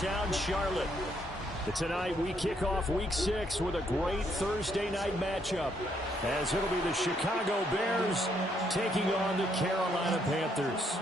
Town, Charlotte. Tonight we kick off Week 6 with a great Thursday night matchup, as it'll be the Chicago Bears taking on the Carolina Panthers.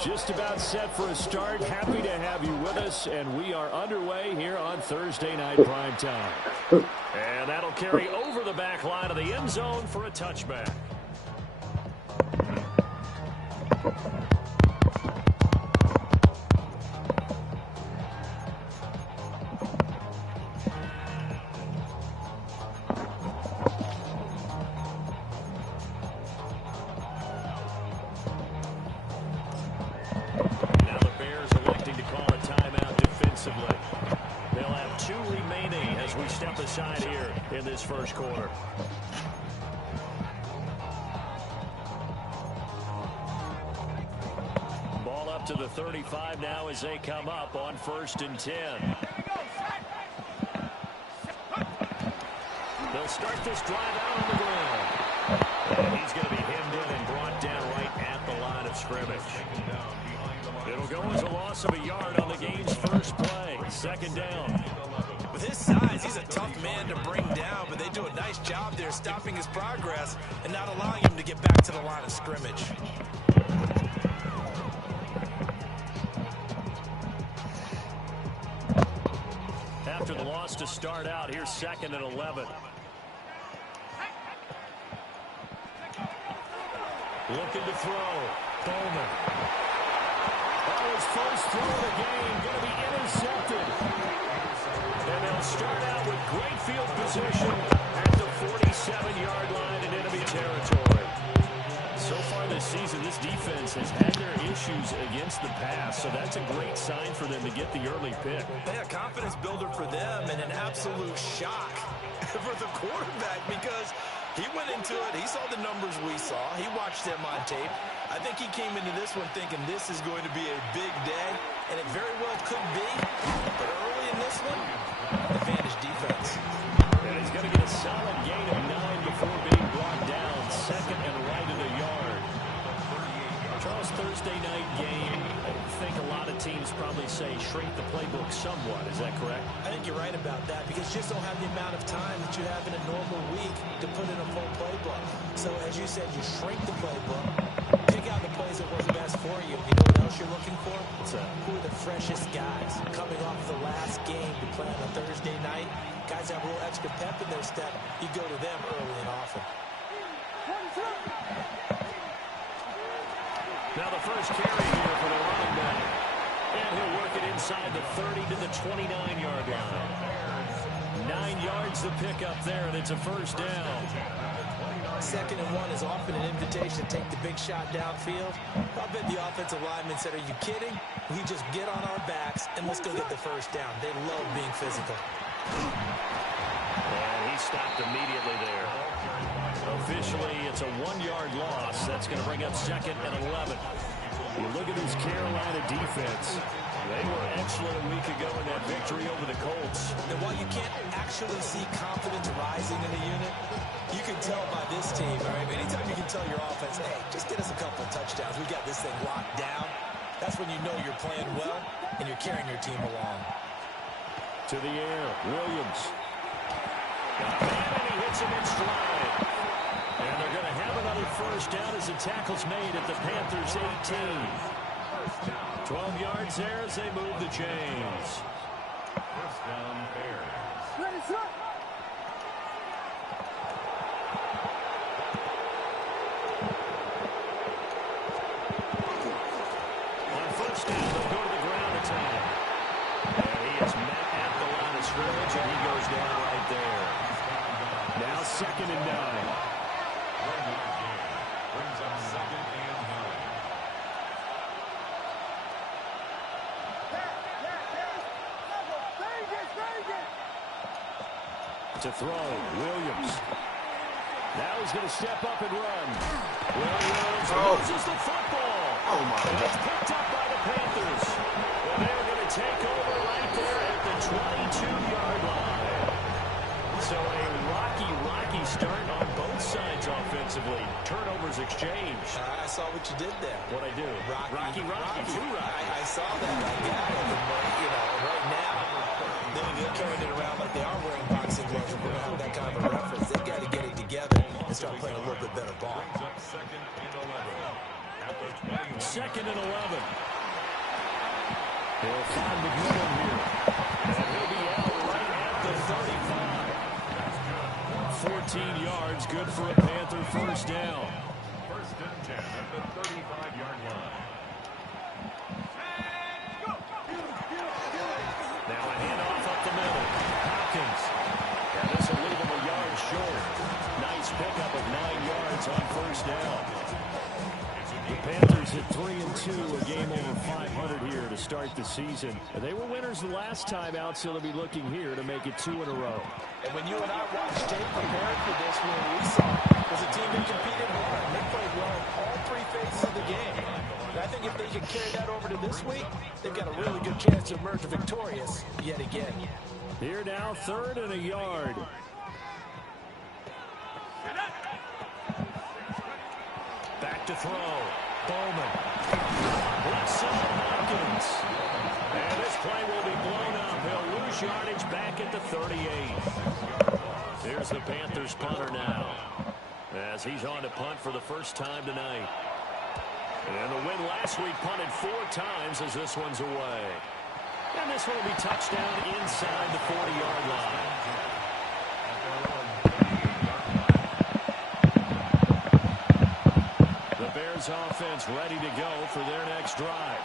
Just about set for a start. Happy to have you with us, and we are underway here on Thursday Night Primetime. And that'll carry over the back line of the end zone for a touchback. First quarter. Ball up to the 35 now as they come up on 1st and 10. They'll start this drive out on the ground. And he's going to be hemmed in and brought down right at the line of scrimmage. It'll go as a loss of a yard on the game's first play. 2nd down. With his size, he's a tough man to bring down, but they do a nice job there stopping his progress and not allowing him to get back to the line of scrimmage. After the loss to start out, here's 2nd and 11. Looking to throw. Bowman. His first throw of the game going to be intercepted. And they'll start out with great field position at the 47-yard line in enemy territory. So far this season, this defense has had their issues against the pass, so that's a great sign for them to get the early pick. Yeah, confidence builder for them and an absolute shock for the quarterback because he went into it. He saw the numbers we saw. He watched them on tape. I think he came into this one thinking this is going to be a big day, and it very well could be. But early in this one, advantage defense. And he's going to get a solid gain of 9 before being brought down. 2nd and right of the yard. Charles, Thursday night game, I think a lot of teams probably say shrink the playbook somewhat. Is that correct? I think you're right about that because you just don't have the amount of time that you have in a normal week to put in a full playbook. So as you said, you shrink the playbook, pick out the plays that work best for you. You know what else you're looking for? What's that? Who are the freshest guys coming off the last game to play on a Thursday night? Guys have a little extra pep in their step. You go to them early and often. Now the first carry here for the running back. And he'll work it inside the 30 to the 29-yard line. 9 yards to pick up there, and it's a first down. 2nd and 1 is often an invitation to take the big shot downfield. I bet the offensive lineman said, are you kidding? We just get on our backs and let's go get the first down. They love being physical. And he stopped immediately there. Officially, it's a 1-yard loss. That's going to bring up 2nd and 11. You look at this Carolina defense. They were excellent a week ago in that victory over the Colts. And while you can't actually see confidence rising in the unit, you can tell by this team, all right? Anytime you can tell your offense, hey, just get us a couple of touchdowns. We got this thing locked down. That's when you know you're playing well and you're carrying your team along. To the air, Williams. And he hits him in stride. And they're going to have another first down as the tackle's made at the Panthers' 18. 12 yards there as they move the chains. First down, Bears. Ready, set. On first down, they'll go to the ground attack. And he is met at the line of scrimmage, and he goes down right there. Now 2nd and 9. To throw, Williams. Now he's going to step up and run. Williams loses the football. Oh, my And God. it's picked up by the Panthers. And they're going to take over right there at the 22-yard line. So a rocky start on both sides offensively. Turnovers exchanged. I saw what you did there. What'd I do? Rocky. I saw that. I got it. And, you know, right now, they're carrying it around like they are wearing boxing gloves. We're going to have that kind of a reference. They got to get it together and start playing a little bit better ball. Second and 11. He'll find McMillan here. And he'll be out right at the 35. 14 yards, good for a Panther first down. First and 10 at the 35-yard line. Now a handoff up the middle. Hopkins. And this will leave him a yard short. Nice pickup of 9 yards on first down. The Panthers at 3-2, a game over 500 here to start the season. And they were winners the last time out, so they'll be looking here to make it 2 in a row. And when you and I watched tape preparing for this, what we saw was a team that competed hard. They played well in all three phases of the game. And I think if they can carry that over to this week, they've got a really good chance to emerge victorious yet again. Here now, 3rd and a yard. Back to throw. Bowman. Left side, Hopkins. And this play will be blown up. He'll lose yardage back at the 38. There's the Panthers punter now, as he's on to punt for the first time tonight. And the win last week, punted 4 times as this one's away. And this one will be touchdown inside the 40-yard line. The Bears offense ready to go for their next drive.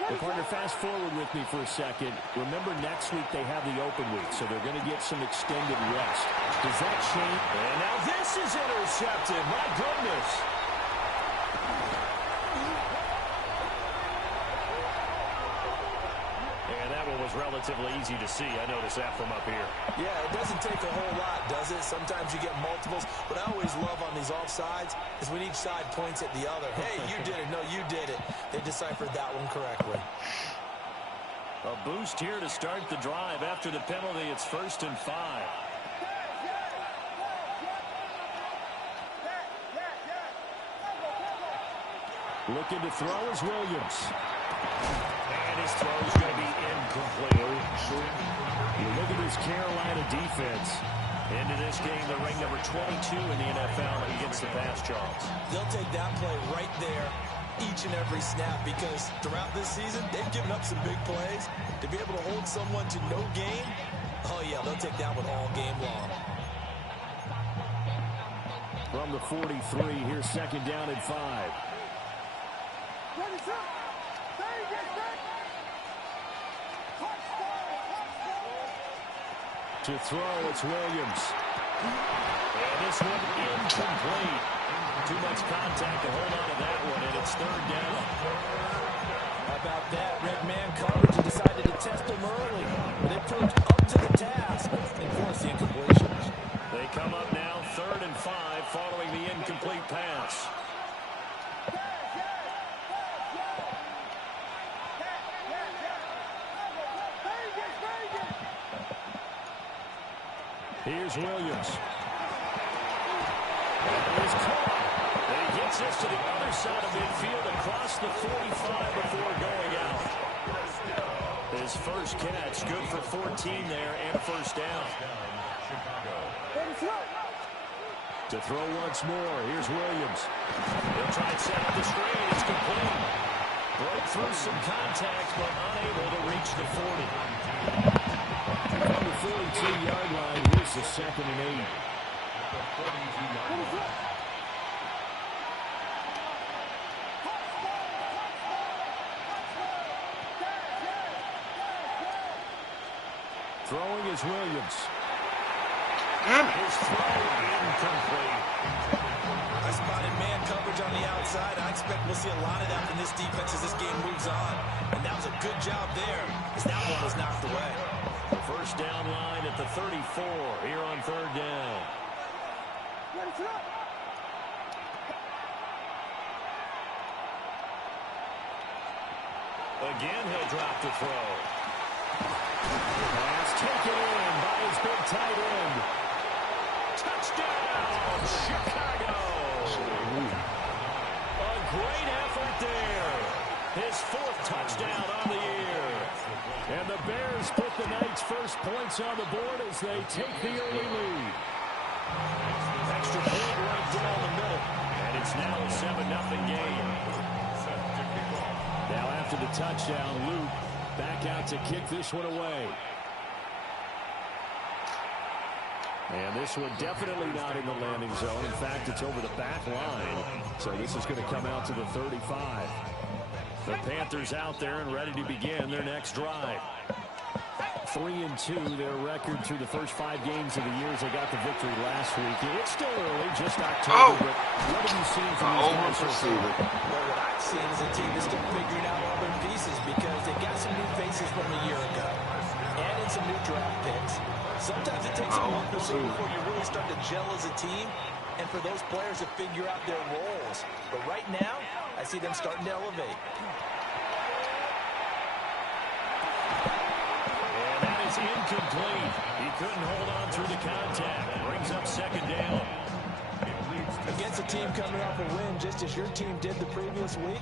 Well, partner, fast forward with me for a second. Remember, next week they have the open week, so they're going to get some extended rest. Does that change? And now this is intercepted. My goodness. And that one was relatively easy to see. I noticed that from up here. Yeah, it doesn't take a whole lot, does it? Sometimes you get multiples. What I always love on these offsides is when each side points at the other. Hey, you did it. No, you did it. They deciphered that one correctly. A boost here to start the drive. After the penalty, it's 1st and 5. Looking to throw is Williams. And his throw is going to be incomplete. You look at this Carolina defense. Into this game, they're ranked number 22 in the NFL against the pass, Charles. They'll take that play right there each and every snap because throughout this season, they've given up some big plays. To be able to hold someone to no gain, oh, yeah, they'll take that one all game long. From the 43, here's 2nd down and 5. To throw, it's Williams. And this one incomplete. Too much contact to hold on to that one, and it's 3rd down. How about that? Red man coverage and decided to test them early. But they proved up to the task and forced the incompletion. They come up now 3rd and 5 following the incomplete pass. Here's Williams. He's caught. And he gets this to the other side of midfield across the 45 before going out. His first catch, good for 14 there and a 1st down. To throw once more, here's Williams. He'll try and set up the screen. It's complete. Broke through some contact, but unable to reach the 40. From the 42-yard line, here's the 2nd and 8. Throwing is Williams. His throw incomplete. I spotted man coverage on the outside. I expect we'll see a lot of that from this defense as this game moves on. And that was a good job there as that one was knocked away. The first down line at the 34 here on third down. Again, he'll drop to throw. Pass taken in by his big tight end. Touchdown, Chicago! A great effort there. His fourth touchdown on the year. And the Bears put the night's first points on the board as they take the early lead. Extra point right down the middle. And it's now a 7-0 game. Now after the touchdown, Luke back out to kick this one away. And this one definitely not in the landing zone. In fact, it's over the back line. So this is going to come out to the 35. The Panthers out there and ready to begin their next drive. 3-2, their record through the first 5 games of the year as they got the victory last week. It's still early, just October, but what have you seen from these guys so far? Well, what I've seen is a team that's still figuring out all their pieces because they got some new faces from a year ago and in some new draft picks. Sometimes it takes a month or so before you really start to gel as a team and for those players to figure out their roles. But right now, I see them starting to elevate. Incomplete. He couldn't hold on through the contact. Brings up second down. Against a team coming off a win just as your team did the previous week,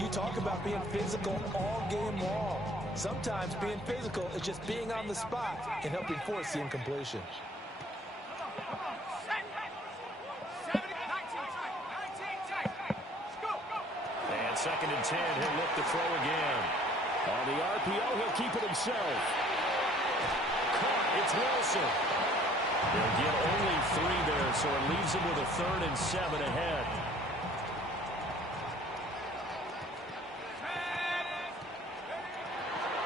you talk about being physical all game long. Sometimes being physical is just being on the spot and helping force the incompletion. And 2nd and 10, he'll look to throw again. On the RPO, he'll keep it himself. It's Wilson. They'll get only 3 there, so it leaves them with a 3rd and 7 ahead.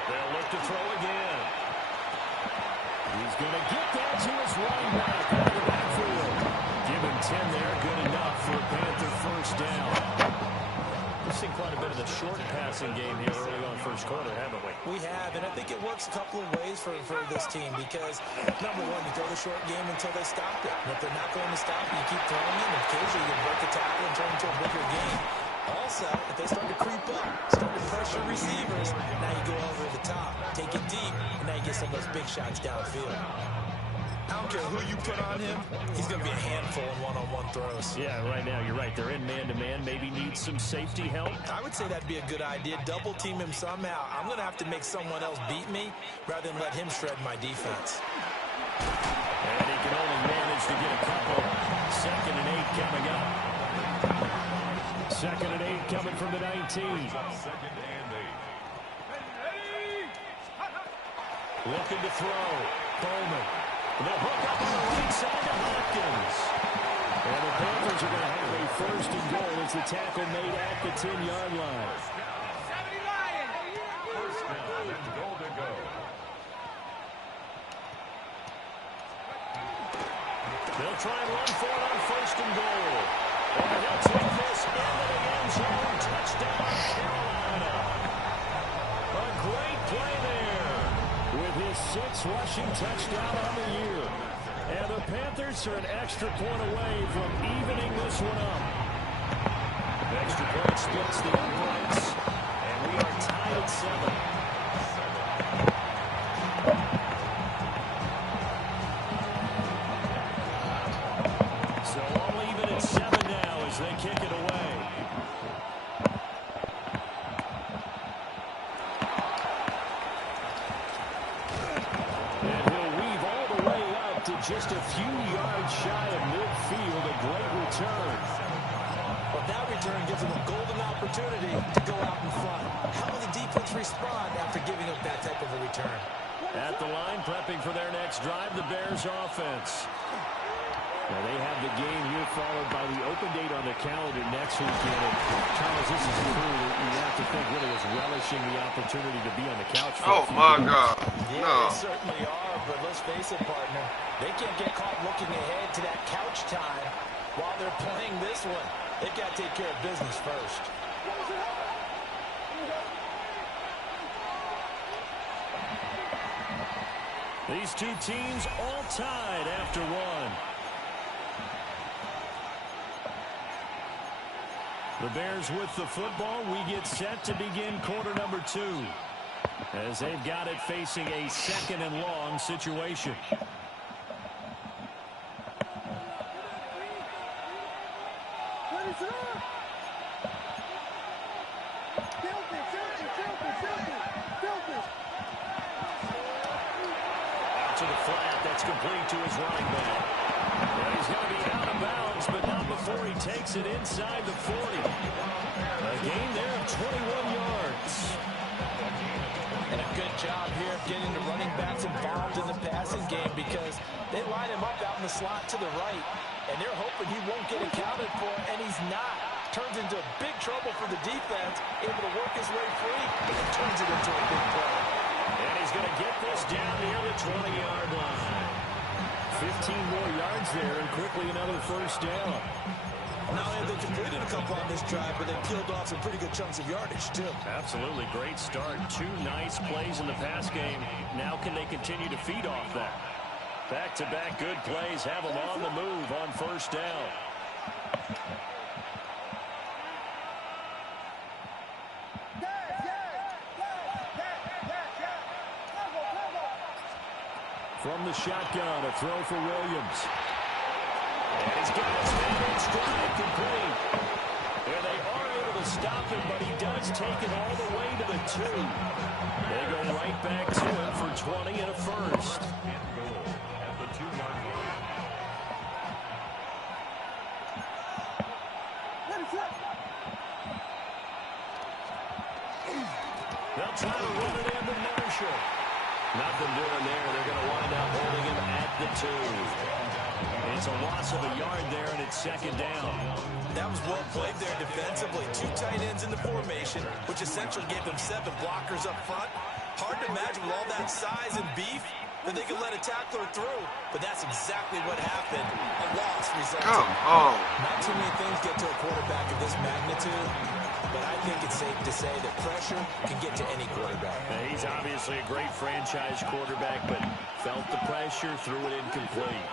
They'll look to throw again. He's going to get that to his running back out of the backfield. Give him 10 there, good enough for a Panther first down. We've seen quite a bit of the short passing game here early on first quarter, haven't we? We have, and I think it works a couple of ways for this team because, number one, you throw the short game until they stop it. And if they're not going to stop it, you keep throwing it, and occasionally you break a tackle and turn into a bigger game. Also, if they start to creep up, start to pressure receivers, now you go over the top, take it deep, and now you get some of those big shots downfield. I don't care who you put on him, he's going to be a handful in one-on-one throws. Yeah, right now you're right. They're in man-to-man, maybe need some safety help. I would say that'd be a good idea. Double team him somehow. I'm going to have to make someone else beat me rather than let him shred my defense. And he can only manage to get a couple. 2nd and 8 coming up. 2nd and 8 coming from the 19. Looking to throw. Bowman. They'll hook up on the right side to Hopkins. And the Panthers are going to have a 1st and goal as the tackle made at the 10-yard line. First down and goal to go. They'll try and run for it on 1st and goal. And he'll take this into the end zone. Touchdown, Carolina. A great play there with his 6th rushing touchdown on the year. And the Panthers are an extra point away from evening this one up. The extra point splits the uprights, and we are tied at 7. So all even at 7 now as they kick it away. And he'll weave all the way up to just a few yards shy of midfield. A great return. But that return gives them a golden opportunity to go out in front. How will the defense respond after giving up that type of a return? At the line, prepping for their next drive, the Bears offense. Now they have the game here followed by the open date on the calendar next weekend. And Charles, this is true. You have to think really is relishing the opportunity to be on the couch. Oh, my God. Yeah, No. they certainly are, but let's face it, partner. They can't get caught looking ahead to that couch time while they're playing this one. They've got to take care of business first. These two teams all tied after one. The Bears with the football. We get set to begin quarter number 2. As they've got it facing a 2nd and long situation. Out to the flat. That's complete to his running back. And he's going to be out of bounds, but not before he takes it inside the 40. A gain there of 21 yards. And a good job here of getting the running backs involved in the passing game because they line him up out in the slot to the right, and they're hoping he won't get accounted for, and he's not. Turns into big trouble for the defense, able to work his way free, and it turns it into a big play. And he's going to get this down near the 20-yard line. 15 more yards there, and quickly another first down. Not only have they completed a couple on this drive, but they peeled off some pretty good chunks of yardage, too. Absolutely great start. 2 nice plays in the pass game. Now can they continue to feed off that? Back-to-back good plays have them on the move on first down. From the shotgun, a throw for Williams. And he's got his man in stride, complete. And they are able to stop him, but he does take it all the way to the 2. They go right back to him for 20 and a first. At the 2-yard line. They'll try to run it into Marshall. Nothing doing there. They're going to wind up holding him at the 2. It's a loss of a yard there, and it's 2nd down. That was well played there defensively. 2 tight ends in the formation, which essentially gave them 7 blockers up front. Hard to imagine with all that size and beef that they could let a tackler through, but that's exactly what happened. A loss resulted. Not too many things get to a quarterback of this magnitude, but I think it's safe to say that pressure can get to any quarterback. He's obviously a great franchise quarterback, but felt the pressure, threw it incomplete.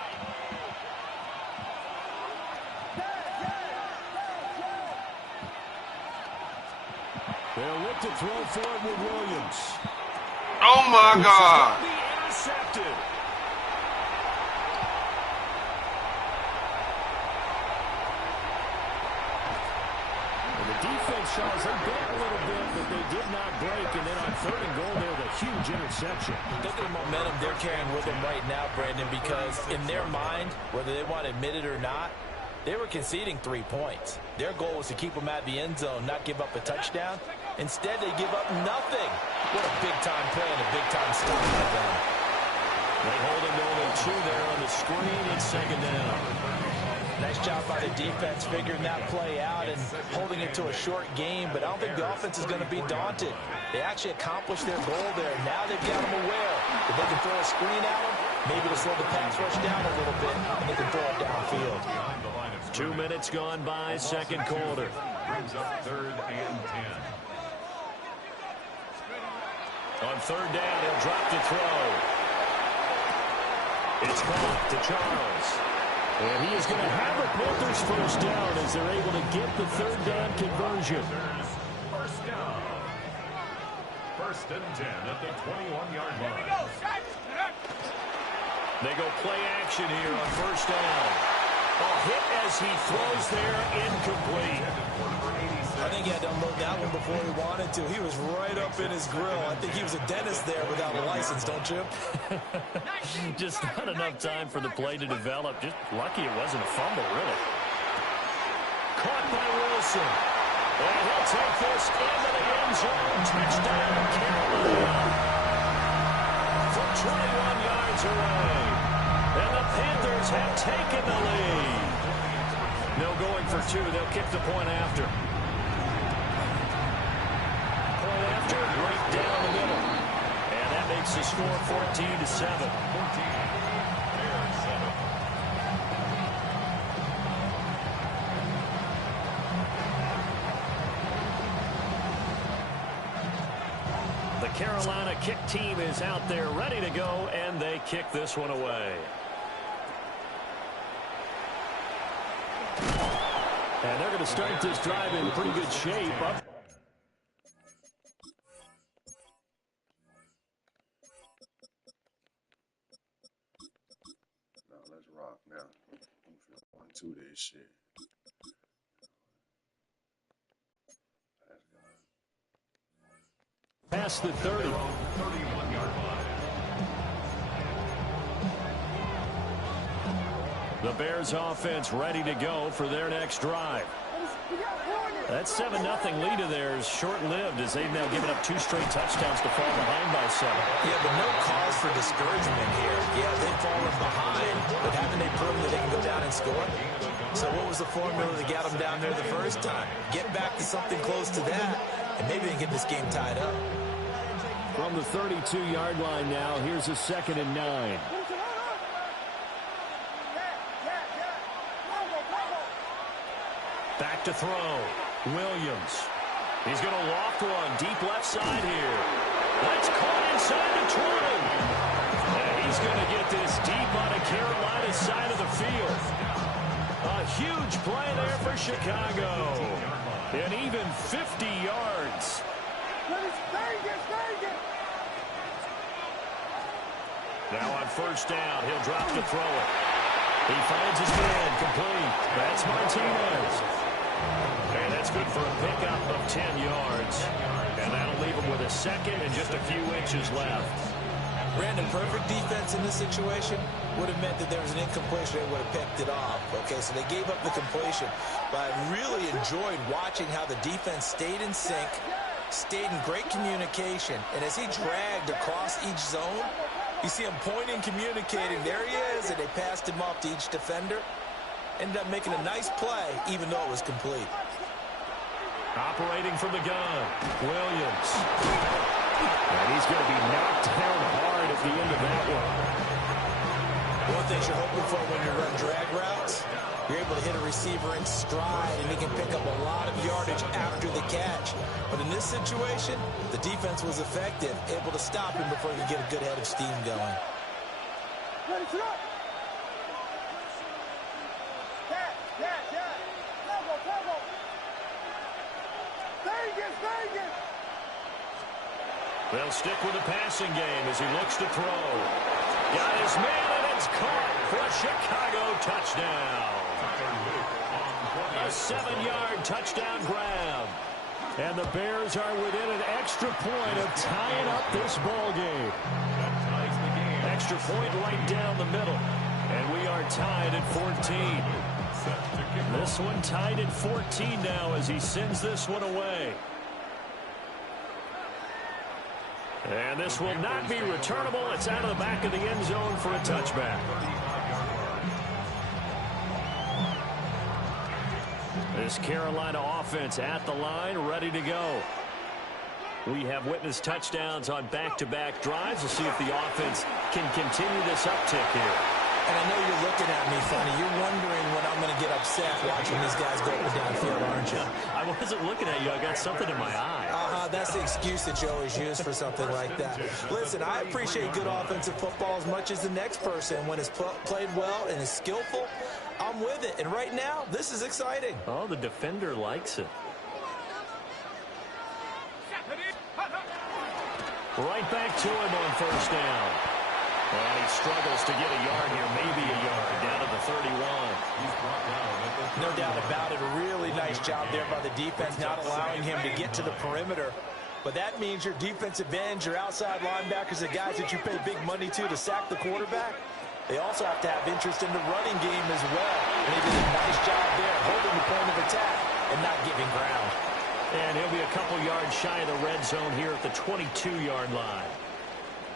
They'll look to throw for it with Williams. Oh, my God. Be intercepted. And the defense shows they bit a little bit, but they did not break. And then on 3rd and goal, there was a huge interception. Look at the momentum they're carrying with them right now, Brandon, because in their mind, whether they want to admit it or not, they were conceding 3 points. Their goal was to keep them at the end zone, not give up a touchdown. Instead, they give up nothing. What a big-time play and a big-time stop by them. They hold him to only 2 there on the screen. It's 2nd down. Nice job by the defense figuring that play out and holding it to a short game, but I don't think the offense is going to be daunted. They actually accomplished their goal there. Now they've got them aware that they can throw a screen at them, maybe to slow the pass rush down a little bit, and they can throw it downfield. 2 minutes gone by, 2nd quarter. Brings up 3rd and 10. On 3rd down, he'll drop to throw. It's caught to Charles. And he is going to have a Panthers first down as they're able to get the 3rd down conversion. First down. 1st and 10 at the 21-yard line. They go play action here on 1st down. A hit as he throws there, incomplete. I think he had to unload that one before he wanted to. He was right up in his grill. I think he was a dentist there without a license, don't you? Just not enough time for the play to develop. Just lucky it wasn't a fumble, really. Caught by Wilson. And he'll take this into the end zone. Touchdown, Carolina. From 21 yards away. And the Panthers have taken the lead. No going for 2. They'll kick the point after. Point after, right down the middle. And that makes the score 14-7. The Carolina kick team is out there ready to go, and they kick this one away. And they're going to start this drive in pretty good shape. Up. Now let's rock now. I'm feeling 1-2 this shit. Past the 30. 31-yard line. The Bears offense ready to go for their next drive. That 7-0 lead of theirs short-lived as they've now given up 2 straight touchdowns to fall behind by 7. Yeah, but no cause for discouragement here. Yeah, they've fallen behind, but haven't they proven that they can go down and score? So what was the formula that got them down there the first time? Get back to something close to that, and maybe they can get this game tied up. From the 32-yard line now, here's a 2nd and 9. Back to throw. Williams. He's going to loft one deep left side here. That's caught inside the 20. And he's going to get this deep on the Carolina side of the field. A huge play there for Chicago. And even 50 yards. Now on first down, he'll drop to throw it. He finds his man complete. That's Martinez. And that's good for a pickup of 10 yards. And that'll leave him with a 2nd and just a few inches left. Brandon, perfect defense in this situation would have meant that there was an incompletion. They would have picked it off. Okay, so they gave up the completion. But I really enjoyed watching how the defense stayed in sync, stayed in great communication. And as he dragged across each zone, you see him pointing, communicating. There he is, and they passed him off to each defender. Ended up making a nice play, even though it was complete. Operating from the gun, Williams. And he's going to be knocked down hard at the end of that one. One thing you're hoping for when you run drag routes, you're able to hit a receiver in stride, and he can pick up a lot of yardage after the catch. But in this situation, the defense was effective, able to stop him before he could get a good head of steam going. They'll stick with the passing game as he looks to throw. Got his man, and it's caught for a Chicago touchdown. A 7-yard touchdown grab. And the Bears are within an extra point of tying up this ball game. Extra point right down the middle. And we are tied at 14. This one tied at 14 now as he sends this one away. And this will not be returnable. It's out of the back of the end zone for a touchback. This Carolina offense at the line, ready to go. We have witnessed touchdowns on back-to-back drives. We'll see if the offense can continue this uptick here. And I know you're looking at me funny. You're wondering when I'm going to get upset watching these guys go up and down field, aren't you? I wasn't looking at you. I got something in my eye. That's the excuse that you always use for something like that. Listen, I appreciate good offensive football as much as the next person. When it's played well and is skillful, I'm with it. And right now, this is exciting. Oh, the defender likes it. Right back to him on first down. And he struggles to get a yard here, maybe a yard, down to the 31. No doubt about it. A really nice job there by the defense, not allowing him to get to the perimeter. But that means your defensive ends, your outside linebackers, the guys that you pay big money to sack the quarterback, they also have to have interest in the running game as well. And he did a nice job there, holding the point of attack and not giving ground. And he'll be a couple yards shy of the red zone here at the 22-yard line.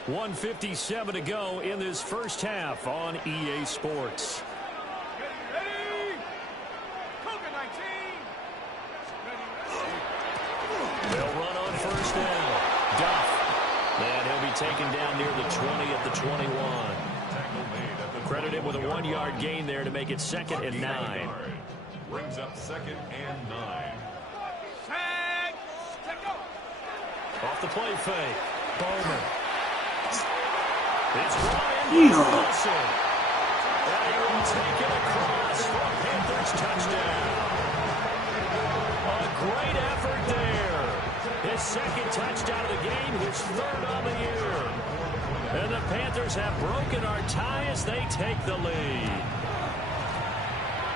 1:57 to go in this first half on EA Sports. They'll run on first down. Duff. And he'll be taken down near the 20 at the 21. Credit him with a 1-yard gain there to make it 2nd and 9. Brings up 2nd and 9. Off the play fake. Bowman. It's brought in by Wilson. And he will take it across for a Panthers touchdown. A great effort there. His second touchdown of the game, his third on the year. And the Panthers have broken our tie as they take the lead.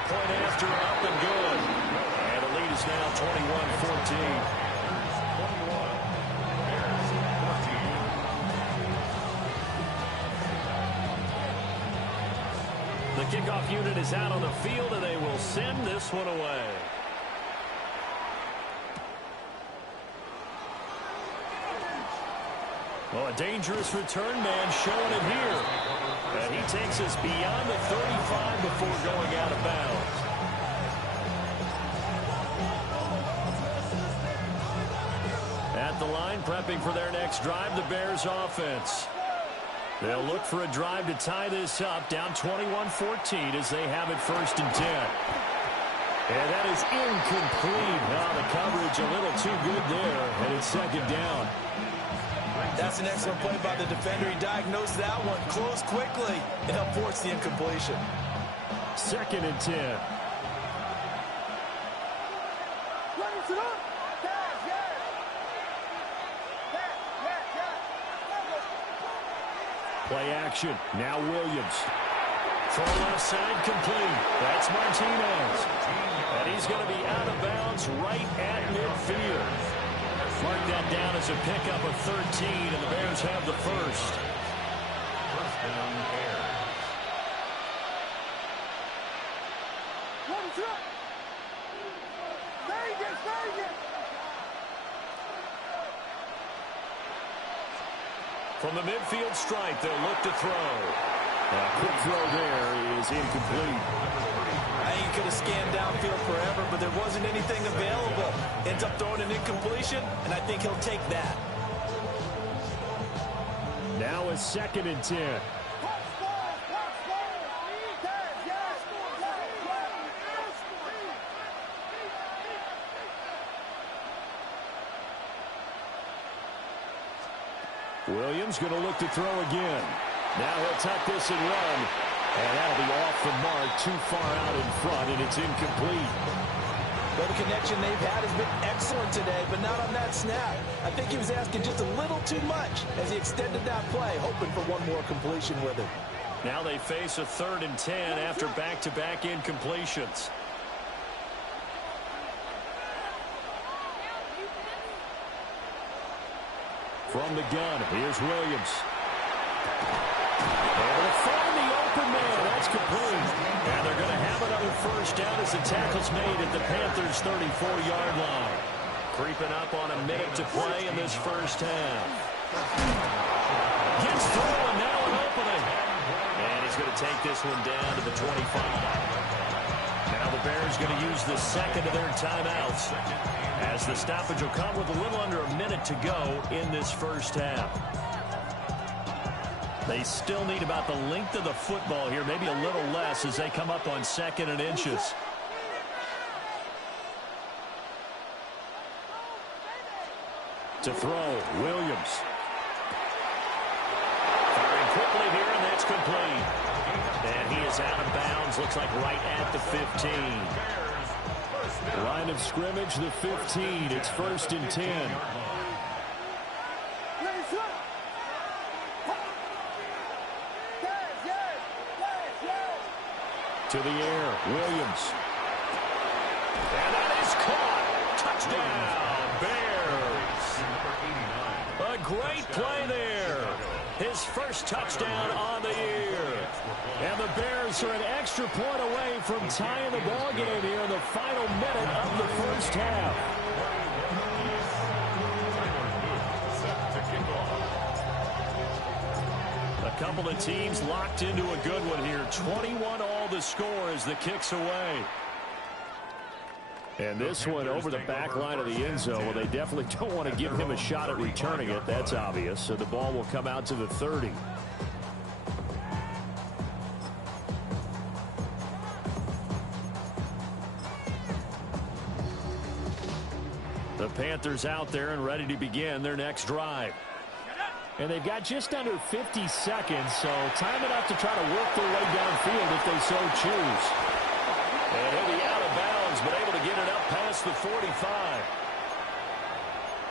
Point after, up and good. And the lead is now 21-14. The kickoff unit is out on the field, and they will send this one away. Well, a dangerous return man showing it here. And he takes us beyond the 35 before going out of bounds. At the line, prepping for their next drive, the Bears offense. They'll look for a drive to tie this up, down 21-14 as they have it 1st and 10. And that is incomplete. Oh, the coverage a little too good there, and it's 2nd down. That's an excellent play by the defender. He diagnosed that one, closed quickly, and helped force the incompletion. 2nd and 10. Play action. Now Williams. Throw left side complete. That's Martinez. And he's going to be out of bounds right at midfield. Mark that down as a pickup of 13, and the Bears have the first. First down, Bears. From the midfield stripe, they'll look to throw. A quick throw there is incomplete. I think he could have scanned downfield forever, but there wasn't anything available. Ends up throwing an incompletion, and I think he'll take that. Now a 2nd and 10. Williams going to look to throw again. Now he'll tuck this and run. And that'll be off the mark, too far out in front, and it's incomplete. Well, the connection they've had has been excellent today, but not on that snap. I think he was asking just a little too much as he extended that play, hoping for one more completion with it. Now they face a 3rd and 10 after back-to-back incompletions. From the gun, here's Williams. Able to find the open man. That's complete. And they're going to have another first down as the tackle's made at the Panthers' 34-yard line. Creeping up on a minute to play in this first half. Gets through, and now an opening. And he's going to take this one down to the 25. Now the Bears going to use the second of their timeouts, as the stoppage will come with a little under a minute to go in this first half. They still need about the length of the football here, maybe a little less as they come up on 2nd and inches. To throw, Williams. Firing quickly here, and that's complete. And he is out of bounds, looks like right at the 15. Line of scrimmage, the 15. It's 1st and 10. To the air, Williams. And that is caught. Touchdown, Bears. A great play there. His first touchdown on the year. And the Bears are an extra point away from tying the ball game here in the final minute of the first half. A couple of teams locked into a good one here. 21 all the score as the kick's away. And this one over the back line of the end zone. Well, they definitely don't want to give him a shot at returning it. That's obvious. So the ball will come out to the 30. The Panthers out there and ready to begin their next drive. And they've got just under 50 seconds, so time enough to try to work their way downfield if they so choose. And he'll be out of bounds, but able to get it up past the 45.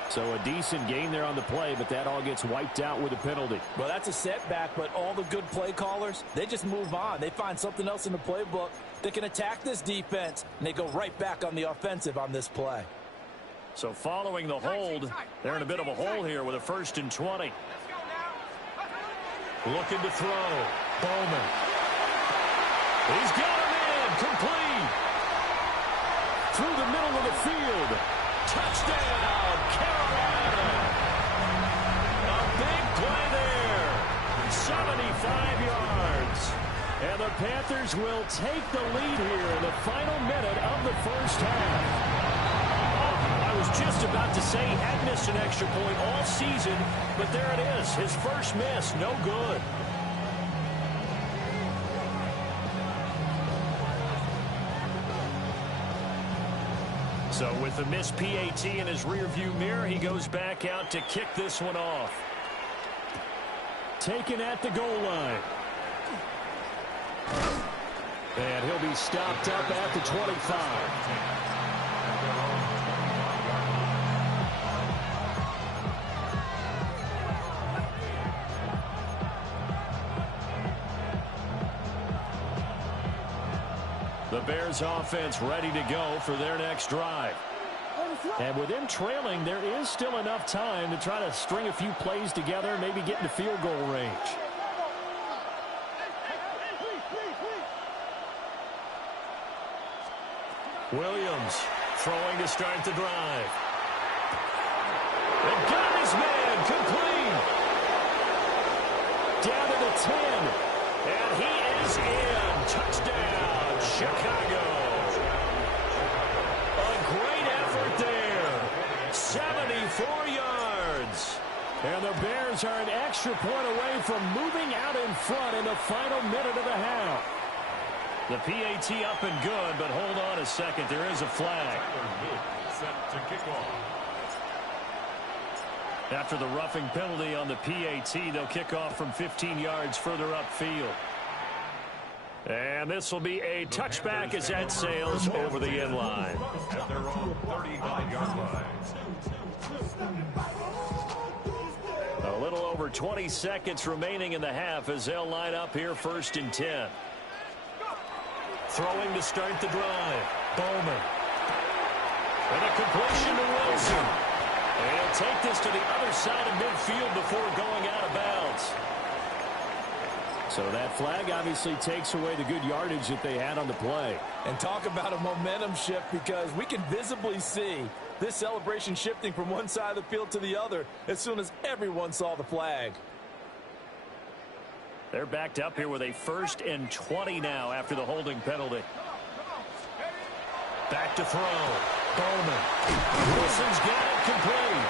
So a decent gain there on the play, but that all gets wiped out with a penalty. Well, that's a setback, but all the good play callers, they just move on. They find something else in the playbook that can attack this defense, and they go right back on the offensive on this play. So following the hold, they're in a bit of a hole here with a 1st and 20. Looking to throw. Bowman. He's got him in. Complete. Through the middle of the field. Touchdown, Carolina. A big play there. 75 yards. And the Panthers will take the lead here in the final minute of the first half. I was just about to say he had missed an extra point all season, but there it is. His first miss, no good. So with the missed PAT in his rearview mirror, he goes back out to kick this one off. Taken at the goal line. And he'll be stopped up at the 25. The Bears offense ready to go for their next drive. And with them trailing, there is still enough time to try to string a few plays together, maybe get into field goal range. Williams throwing to start the drive. And got his man complete. Down to the 10. And he is in. Touchdown, Chicago. A great effort there. 74 yards. And the Bears are an extra point away from moving out in front in the final minute of the half. The PAT up and good, but hold on a second. There is a flag. Set to kick off. After the roughing penalty on the PAT, they'll kick off from 15 yards further upfield. And this will be a touchback as that sails over the end line. At their own 35-yard line. A little over 20 seconds remaining in the half as they'll line up here 1st and 10. Throwing to start the drive. Bowman. And a completion to Wilson. And he'll take this to the other side of midfield before going out of bounds. So that flag obviously takes away the good yardage that they had on the play. And talk about a momentum shift, because we can visibly see this celebration shifting from one side of the field to the other as soon as everyone saw the flag. They're backed up here with a 1st and 20 now after the holding penalty. Back to throw. Bowman. Wilson's got it complete.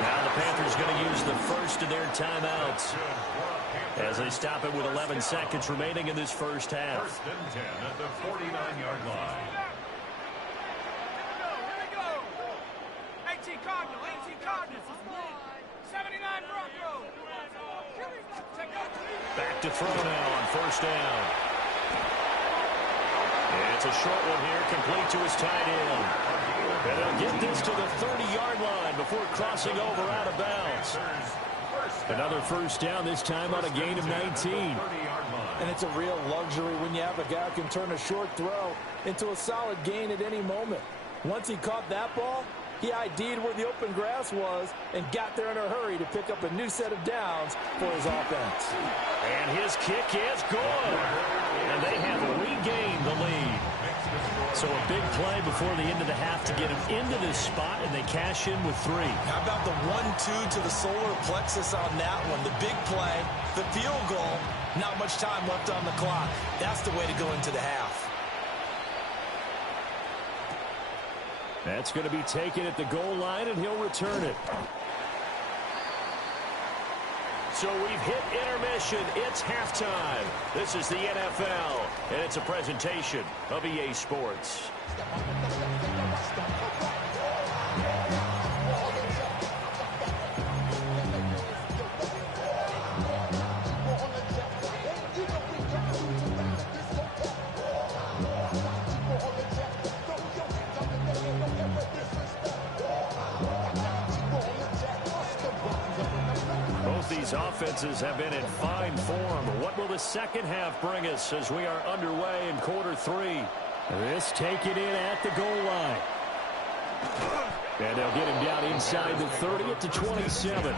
Now the Panthers going to use the first of their timeouts as they stop it with 11 seconds remaining in this first half. 1st and 10 at the 49-yard line. 18 Cardinals. 79 Broncos. Back to throw now on 1st down. It's a short one here, complete to his tight end. And they'll get this to the 30-yard line before crossing over out of bounds. Another 1st down, this time on a gain of 19. And it's a real luxury when you have a guy who can turn a short throw into a solid gain at any moment. Once he caught that ball, he ID'd where the open grass was and got there in a hurry to pick up a new set of downs for his offense. And his kick is good. And they have regained the lead. So a big play before the end of the half to get him into this spot, and they cash in with 3. How about the 1-2 to the solar plexus on that one? The big play, the field goal, not much time left on the clock. That's the way to go into the half. That's going to be taken at the goal line, and he'll return it. So we've hit intermission. It's halftime. This is the NFL, and it's a presentation of EA Sports. These offenses have been in fine form. What will the second half bring us as we are underway in quarter 3? This taken in at the goal line. And they'll get him down inside the 30 at the 27.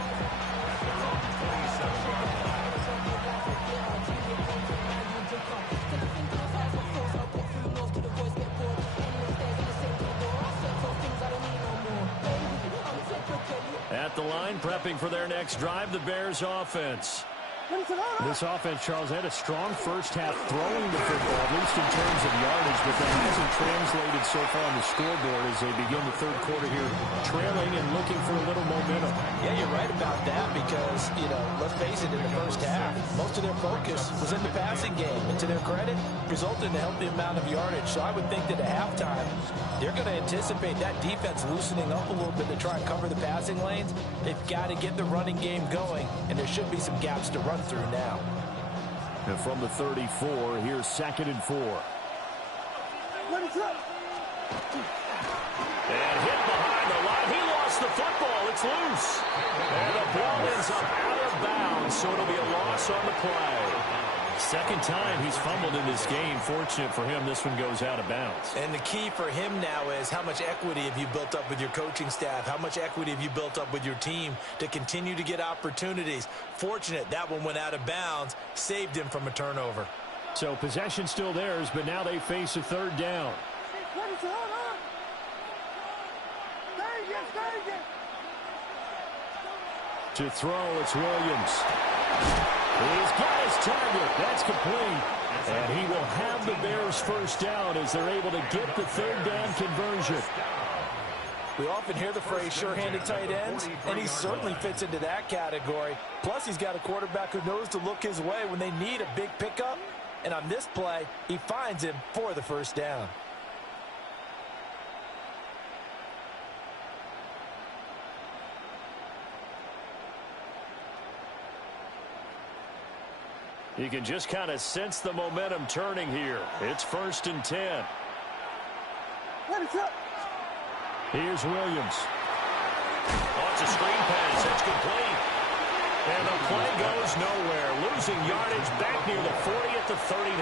At the line, prepping for their next drive, the Bears offense. This offense, Charles, had a strong first half throwing the football, at least in terms of yardage, but that hasn't translated so far on the scoreboard as they begin the third quarter here, trailing and looking for a little momentum. Yeah, you're right about that because, let's face it, in the first half, most of their focus was in the passing game. And to their credit, resulted in a healthy amount of yardage. So I would think that at halftime, they're going to anticipate that defense loosening up a little bit to try and cover the passing lanes. They've got to get the running game going, and there should be some gaps to run through now. And from the 34, here's 2nd and 4. And hit behind the line. He lost the football. It's loose. And the ball ends up out of bounds, so it'll be a loss on the play. Second time he's fumbled in this game. Fortunate for him, this one goes out of bounds. And the key for him now is how much equity have you built up with your coaching staff? How much equity have you built up with your team to continue to get opportunities? Fortunate that one went out of bounds, saved him from a turnover. So possession still theirs, but now they face a 3rd down. To throw, it's Williams. He's got his target. That's complete. And he will have the Bears first down as they're able to get the 3rd down conversion. We often hear the phrase sure-handed tight ends, and he certainly fits into that category. Plus, he's got a quarterback who knows to look his way when they need a big pickup. And on this play, he finds him for the first down. You can just kind of sense the momentum turning here. It's 1st and 10. Here's Williams. Oh, it's a screen pass. It's complete. And the play goes nowhere. Losing yardage back near the 40 at the 39.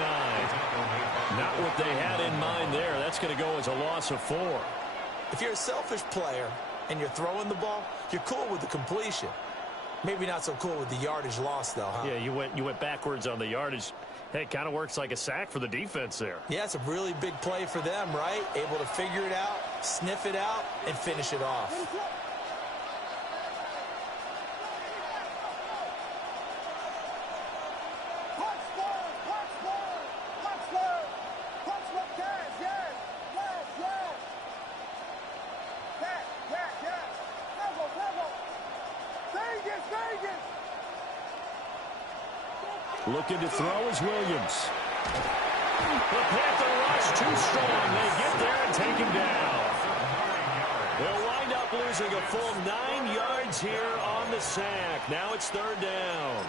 Not what they had in mind there. That's going to go as a loss of 4. If you're a selfish player and you're throwing the ball, you're cool with the completion. Maybe not so cool with the yardage loss, though, huh? Yeah, you went backwards on the yardage. Hey, it kind of works like a sack for the defense there. Yeah, it's a really big play for them, right? Able to figure it out, sniff it out, and finish it off. Looking to throw is Williams. The Panther rush too strong. They get there and take him down. They'll wind up losing a full 9 yards here on the sack. Now it's 3rd down.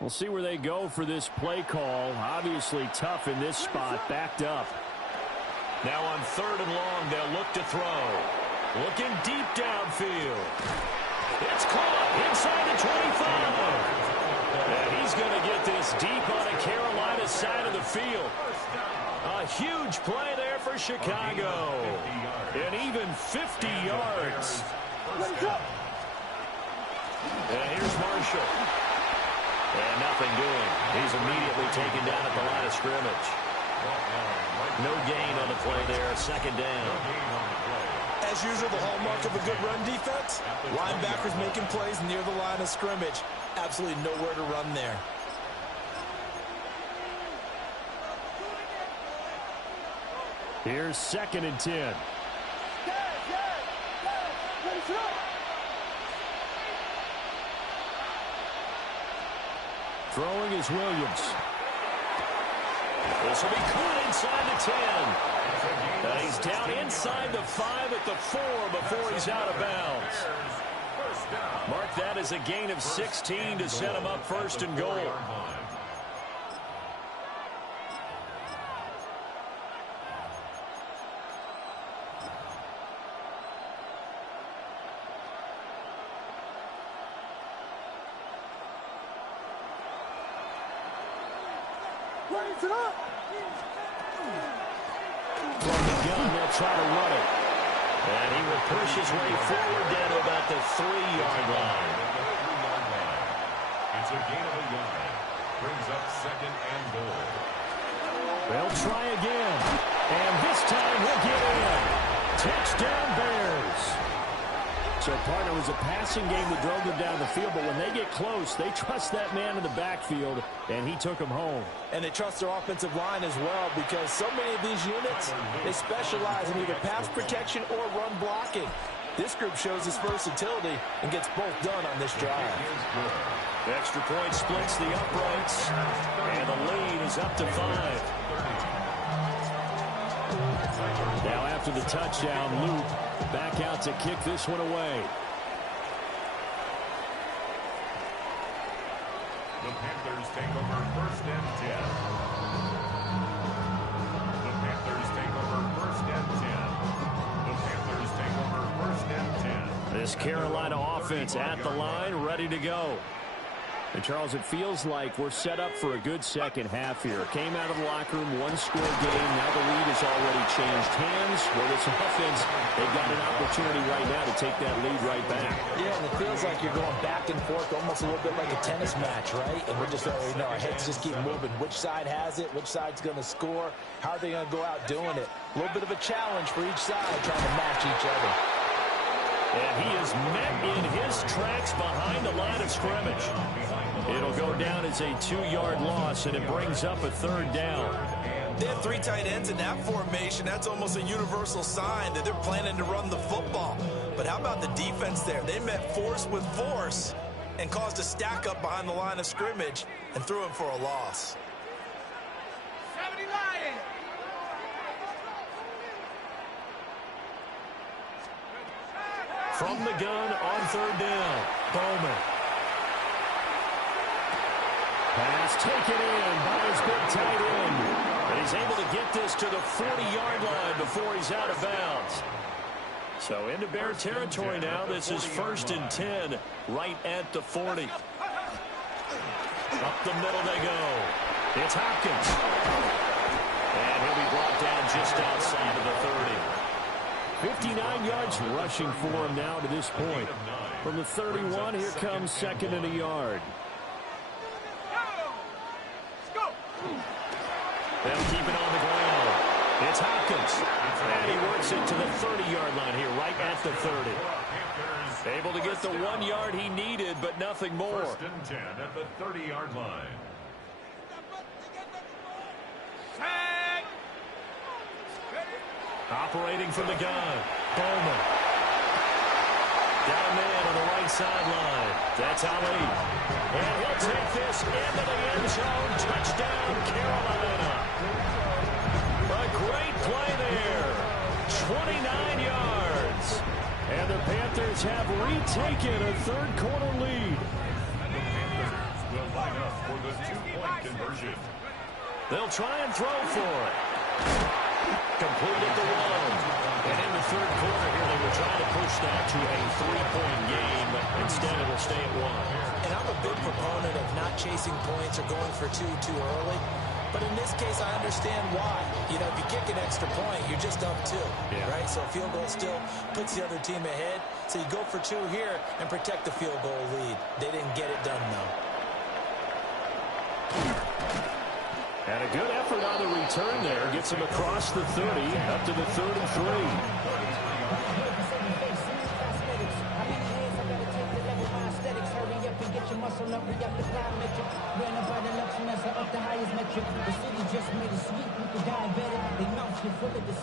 We'll see where they go for this play call. Obviously tough in this spot, backed up. Now on 3rd and long, they'll look to throw. Looking deep downfield. It's caught inside the 25. And he's going to get this deep on the Carolina side of the field. A huge play there for Chicago. And even 50 yards. And here's Marshall. And nothing doing. He's immediately taken down at the line of scrimmage. No gain on the play there. 2nd down. As usual, the hallmark of a good run defense, linebackers making plays near the line of scrimmage. Absolutely nowhere to run there. Here's 2nd and 10. Throwing is Williams. This will be caught inside the 10. He's down inside the 5 at the 4 before he's out of bounds. Mark that as a gain of 16 to set him up 1st and goal. From the gun, they'll try to run it. And he will push his way forward down to about the 3-yard line. It's a gain of a yard. Brings up second and goal. They'll try again. And this time he'll get in. Touchdown Bears. So, partner, it was a passing game that drove them down the field, but when they get close, they trust that man in the backfield, and he took them home. And they trust their offensive line as well, because so many of these units, they specialize in either pass protection or run blocking. This group shows its versatility and gets both done on this drive. Extra point splits the uprights, and the lead is up to 5. Now after the touchdown, Luke back out to kick this one away. The Panthers take over 1st and 10. The Panthers take over 1st and 10. The Panthers take over 1st and 10. This Carolina offense at the line, ready to go. And, Charles, it feels like we're set up for a good second half here. Came out of the locker room, one-score game. Now the lead has already changed hands. Well, this offense, they've got an opportunity right now to take that lead right back. Yeah, and it feels like you're going back and forth, almost a little bit like a tennis match, right? And we're just already know our heads just keep moving. Which side has it? Which side's going to score? How are they going to go out doing it? A little bit of a challenge for each side, trying to match each other. And he is met in his tracks behind the line of scrimmage. It'll go down as a 2-yard loss, and it brings up a 3rd down. They have 3 tight ends in that formation. That's almost a universal sign that they're planning to run the football. But how about the defense there? They met force with force and caused a stack up behind the line of scrimmage and threw him for a loss. 70 Lions. From the gun on 3rd down, Bowman. Pass taken in by his big tight end. And he's able to get this to the 40-yard line before he's out of bounds. So into Bear territory now. This is 1st and 10 right at the 40. Up the middle they go. It's Hopkins. And he'll be brought down just outside of the 30. 59 yards rushing for him now to this point. From the 31, here comes 2nd and a yard. They'll keep it on the ground. It's Hopkins. And he works it to the 30-yard line here, right at the 30. Able to get the 1 yard he needed, but nothing more. 1st and 10 at the 30-yard line. Operating from the gun, Bowman. Got a man on the right sideline. That's Ali. And he'll take this into the end zone. Touchdown, Carolina. A great play there. 29 yards. And the Panthers have retaken a 3rd quarter lead. The Panthers will line up for the 2-point conversion. They'll try and throw for it. Complete at the 1. And in the 3rd quarter here, they were trying to push that to a 3-point game. Instead, it'll stay at 1. And I'm a big proponent of not chasing points or going for 2 too early. But in this case, I understand why. You know, if you kick an extra point, you're just up 2, right? So a field goal still puts the other team ahead. So you go for 2 here and protect the field goal lead. They didn't get it done, though. And a good effort on the return there. Gets him across the 30, up to the 33.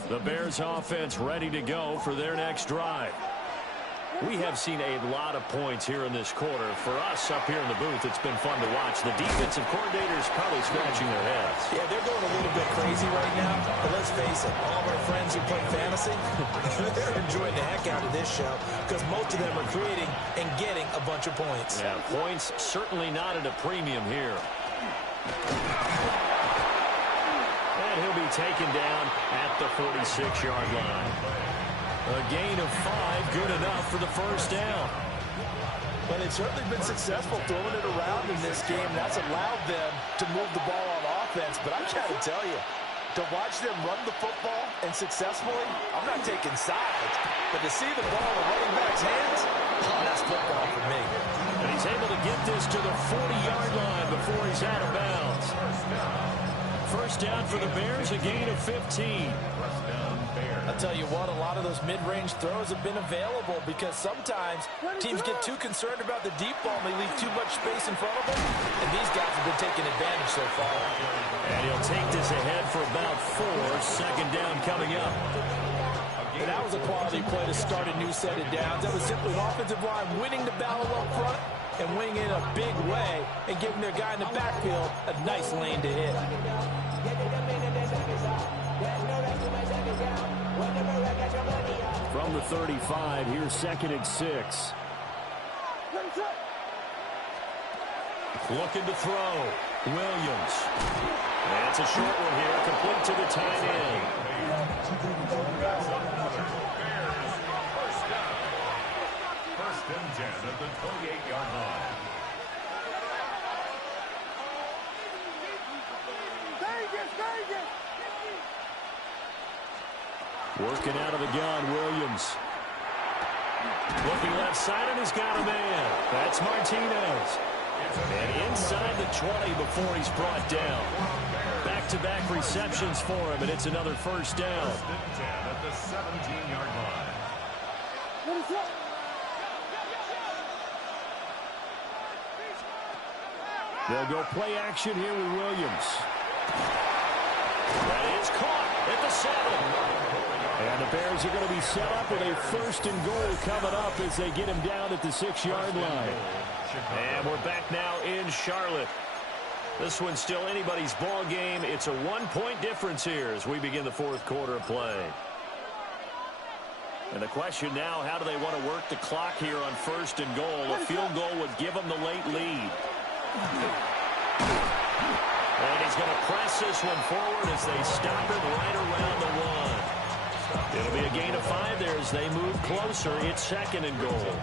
The Bears offense ready to go for their next drive. We have seen a lot of points here in this quarter. For us up here in the booth, it's been fun to watch. The defensive coordinators probably scratching their heads. Yeah, they're going a little bit crazy right now. But let's face it, all of our friends who play fantasy, they're enjoying the heck out of this show because most of them are creating and getting a bunch of points. Yeah, points certainly not at a premium here. And he'll be taken down at the 46-yard line. A gain of 5, good enough for the 1st down. But they've certainly been successful throwing it around in this game. That's allowed them to move the ball on offense. But I got to tell you, to watch them run the football and successfully, I'm not taking sides, but to see the ball in the running back's hands, oh, that's football for me. And he's able to get this to the 40-yard line before he's out of bounds. First down for the Bears, a gain of 15. I'll tell you what, a lot of those mid-range throws have been available because sometimes teams get too concerned about the deep ball and they leave too much space in front of them, and these guys have been taking advantage so far. And he'll take this ahead for about 4. Second down coming up. And that was a quality play to start a new set of downs. That was simply an offensive line winning the battle up front and winning in a big way and giving their guy in the backfield a nice lane to hit. From the 35, here's 2nd and 6. Looking to throw. Williams. And it's a short one here, complete to the tight end. First and 10 at the 28-yard line. Working out of the gun, Williams. Looking left side, and he's got a man. That's Martinez. And inside the 20 before he's brought down. Back-to-back receptions for him, and it's another first down. First and 10 at the 17-yard line. They'll go play action here with Williams. That is caught at the 7. And the Bears are going to be set up with a 1st and goal coming up as they get him down at the 6-yard line. And we're back now in Charlotte. This one's still anybody's ball game. It's a 1-point difference here as we begin the 4th quarter of play. And the question now, how do they want to work the clock here on 1st and goal? A field goal would give them the late lead. And he's going to press this one forward as they stop it right around the 1. It'll be a gain of 5 there as they move closer. It's 2nd and goal.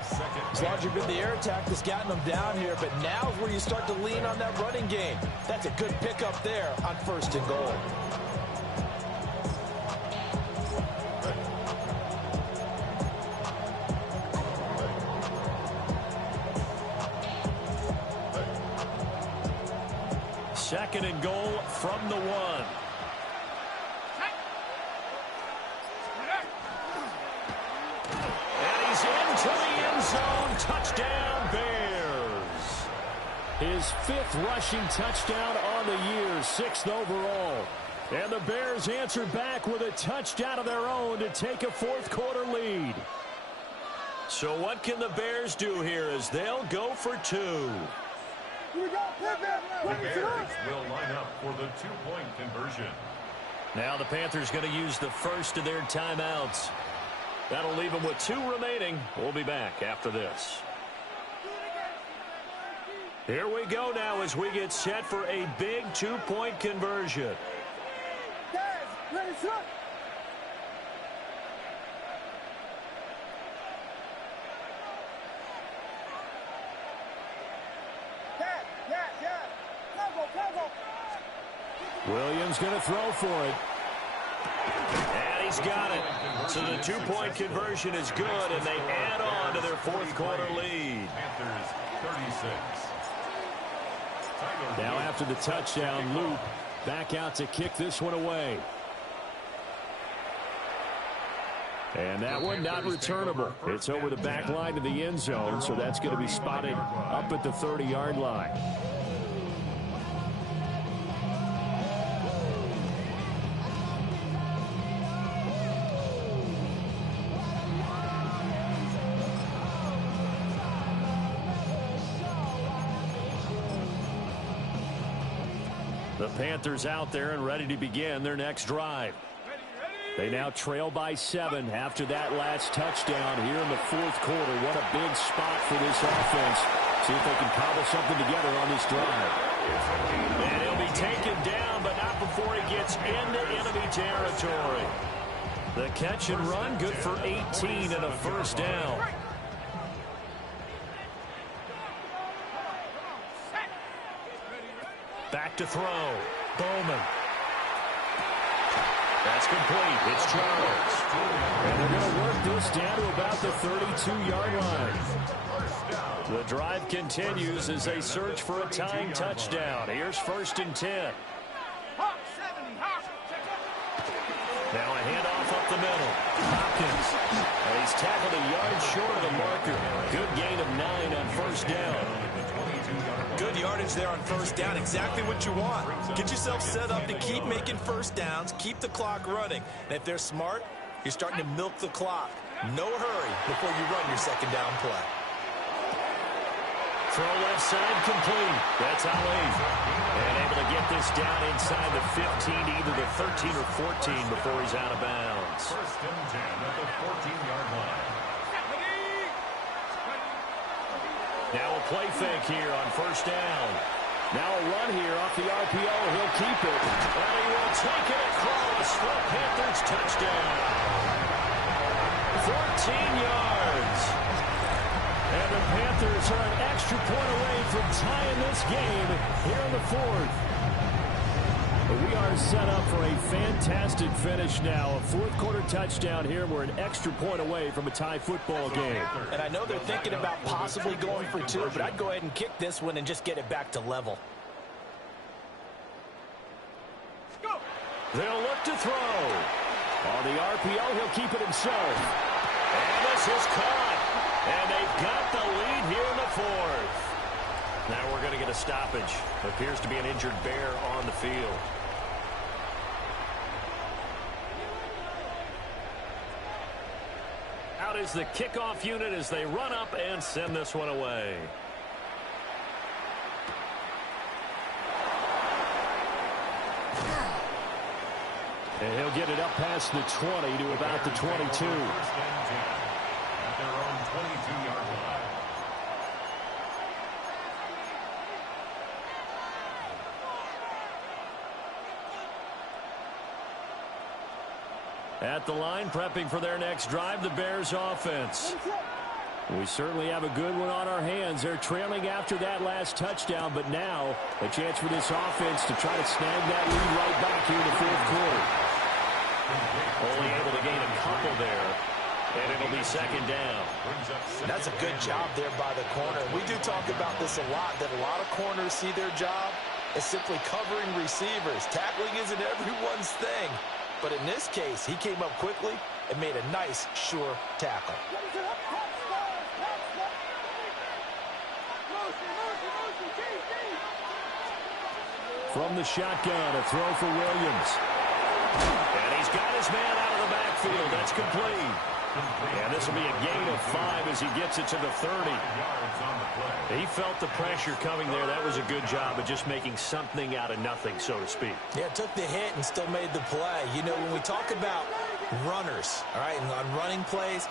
It's largely been the air attack that's gotten them down here, but now is where you start to lean on that running game. That's a good pickup there on 1st and goal. Second and goal from the 1. To the end zone, touchdown Bears. His 5th rushing touchdown on the year, 6th overall. And the Bears answer back with a touchdown of their own to take a 4th quarter lead. So what can the Bears do here as they'll go for 2? The Bears will line up for the 2-point conversion. Now the Panthers going to use the first of their timeouts. That'll leave them with 2 remaining. We'll be back after this. Here we go now as we get set for a big 2-point conversion. Williams going to throw for it. And he's got it. So the 2-point conversion is good, and they add on to their 4th quarter lead. Panthers 36. Now after the touchdown, Luke back out to kick this one away. And that one not returnable. It's over the back line to the end zone, so that's going to be spotted up at the 30-yard line. The Panthers out there and ready to begin their next drive. They now trail by 7 after that last touchdown here in the 4th quarter. What a big spot for this offense. See if they can cobble something together on this drive. And he'll be taken down, but not before he gets into enemy territory. The catch and run, good for 18 and a first down. Back to throw. Bowman. That's complete. It's Charles. And they're going to work this down to about the 32-yard line. The drive continues as they search for a tying touchdown. Here's 1st and 10. Now a handoff up the middle. Hopkins. He's tackled a yard short of the marker. Good gain of 9 on 1st down. Good yardage there on 1st down. Exactly what you want. Get yourself set up to keep making 1st downs. Keep the clock running. And if they're smart, you're starting to milk the clock. No hurry before you run your 2nd down play. Throw left side complete. That's Ali. And able to get this down inside the 15 to either the 13 or 14 before he's out of bounds. 1st and 10 at the 14-yard line. Now a play fake here on 1st down. Now a run here off the RPO. He'll keep it. And he will take it across for a Panthers touchdown. 14 yards. And the Panthers are an extra point away from tying this game here in the 4th. We are set up for a fantastic finish now. A 4th quarter touchdown here. We're an extra point away from a tie football game. And I know they're thinking about possibly going for 2, but I'd go ahead and kick this one and just get it back to level. They'll look to throw. On the RPO, he'll keep it himself. And this is caught. And they've got the lead here in the 4th. Now we're going to get a stoppage. Appears to be an injured Bear on the field. Out is the kickoff unit as they run up and send this one away. And he'll get it up past the 20 to about the 22. 1st and 10 at their own 22-yard line. At the line, prepping for their next drive, the Bears offense. We certainly have a good one on our hands. They're trailing after that last touchdown, but now a chance for this offense to try to snag that lead right back here in the 4th quarter. Only able to gain a couple there, and it'll be 2nd down. That's a good job there by the corner. We do talk about this a lot, that a lot of corners see their job as simply covering receivers. Tackling isn't everyone's thing. But in this case, he came up quickly and made a nice, sure tackle. From the shotgun, a throw for Williams. And he's got his man out of the backfield. That's complete. And this will be a gain of 5 as he gets it to the 30. He felt the pressure coming there. That was a good job of just making something out of nothing, so to speak. Yeah, took the hit and still made the play. You know, when we talk about runners, all right, and on running plays,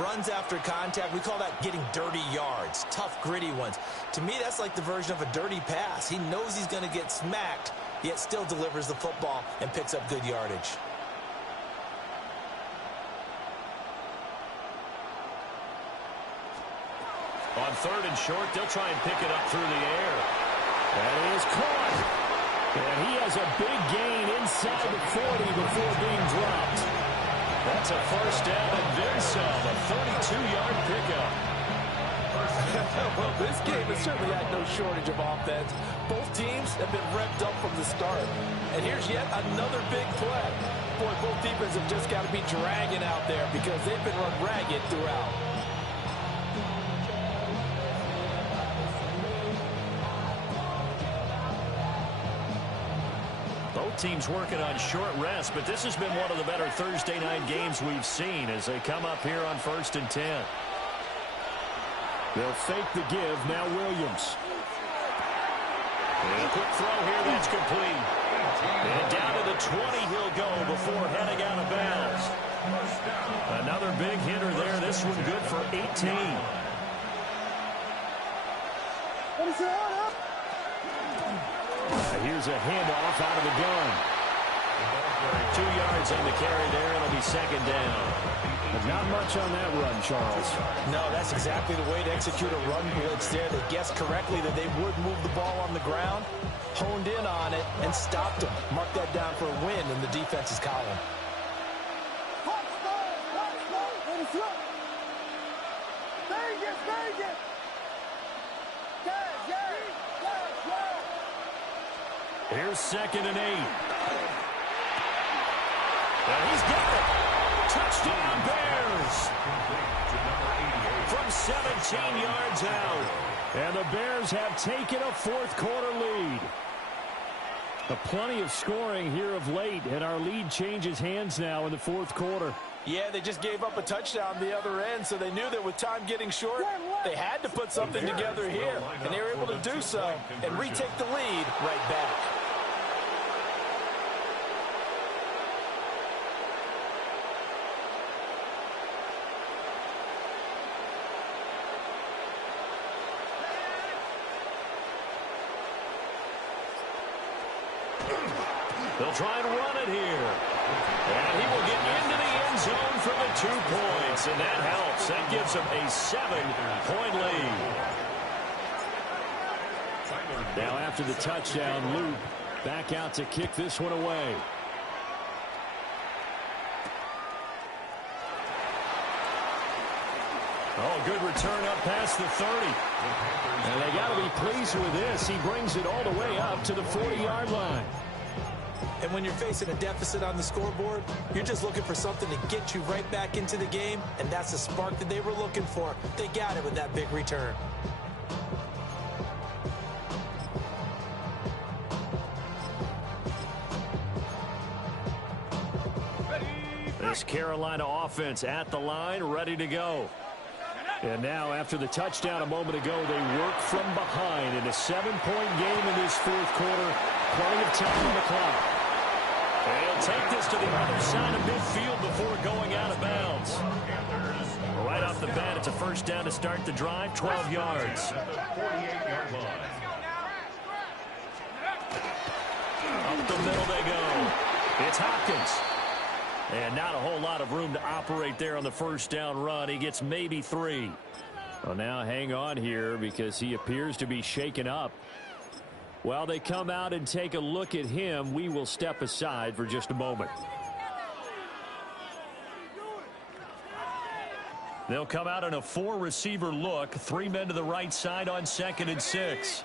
runs after contact, we call that getting dirty yards, tough, gritty ones. To me, that's like the version of a dirty pass. He knows he's going to get smacked, yet still delivers the football and picks up good yardage. On 3rd and short, they'll try and pick it up through the air. That is caught. And he has a big gain inside the 40 before being dropped. That's a 1st down and then some, a 32-yard pickup. Well, this game has certainly had no shortage of offense. Both teams have been revved up from the start. And here's yet another big play. Boy, both defenses have just got to be dragging out there because they've been run ragged throughout. Both teams working on short rest, but this has been one of the better Thursday night games we've seen as they come up here on 1st and 10. They'll fake the give. Now Williams. And a quick throw here. That's complete. And down to the 20 he'll go before heading out of bounds. Another big hitter there. This one good for 18. Here's a handoff out of the gun. 2 yards on the carry there. It'll be second down. But not much on that run, Charles. No, that's exactly the way to execute a run blitz there. They guessed correctly that they would move the ball on the ground, honed in on it, and stopped them. Mark that down for a win in the defense's column. Here's 2nd and 8. And he's got it. Touchdown, Bears. From 17 yards out. And the Bears have taken a fourth-quarter lead. Plenty of scoring here of late, and our lead changes hands now in the fourth quarter. Yeah, they just gave up a touchdown the other end, so they knew that with time getting short, they had to put something together here, and they were able to do so and retake the lead right back. They'll try and run it here. And he will get into the end zone for the 2 points. And that helps. That gives them a 7-point lead. Now after the touchdown, Luke back out to kick this one away. Oh, good return up past the 30. And they got to be pleased with this. He brings it all the way up to the 40-yard line. And when you're facing a deficit on the scoreboard, you're just looking for something to get you right back into the game, and that's the spark that they were looking for. They got it with that big return. This Carolina offense at the line, ready to go. And now, after the touchdown a moment ago, they work from behind in a 7-point game in this fourth quarter. Plenty of time on the clock. And he'll take this to the other side of midfield before going out of bounds. Right off the bat, it's a first down to start the drive, 12 yards. Up the middle they go. It's Hopkins. And not a whole lot of room to operate there on the first down run. He gets maybe 3. Well, now hang on here because he appears to be shaken up. While they come out and take a look at him, we will step aside for just a moment. They'll come out in a 4-receiver look. 3 men to the right side on 2nd and 6.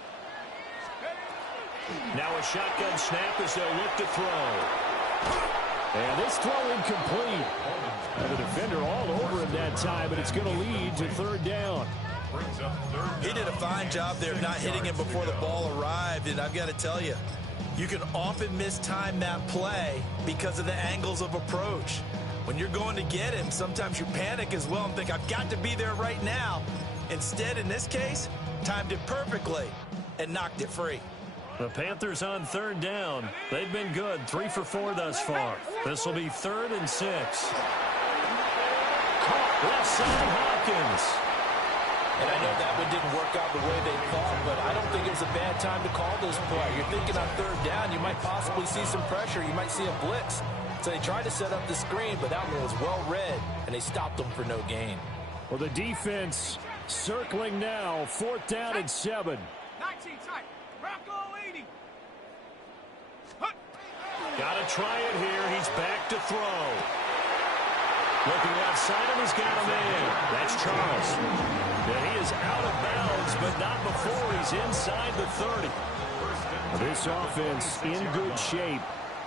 Now a shotgun snap as they'll look to throw. And this throw incomplete. And the defender all over him that time, but it's going to lead to 3rd down. He did a fine job there of not hitting him before the ball arrived, and I've got to tell you, you can often mistime that play because of the angles of approach. When you're going to get him, sometimes you panic as well and think, I've got to be there right now. Instead, in this case, timed it perfectly and knocked it free. The Panthers on 3rd down. They've been good, 3 for 4 thus far. This will be 3rd and 6. Caught left side, Hopkins. And I know that one didn't work out the way they thought, but I don't think it was a bad time to call this play. You're thinking on 3rd down, you might possibly see some pressure. You might see a blitz. So they tried to set up the screen, but that one was well read, and they stopped them for no gain. Well, the defense circling now, 4th down and 7. 19 tight. Rocco 80. Got to try it here. He's back to throw. Looking left side of, he's got a man. That's Charles. And he is out of bounds, but not before he's inside the 30. This offense in good shape.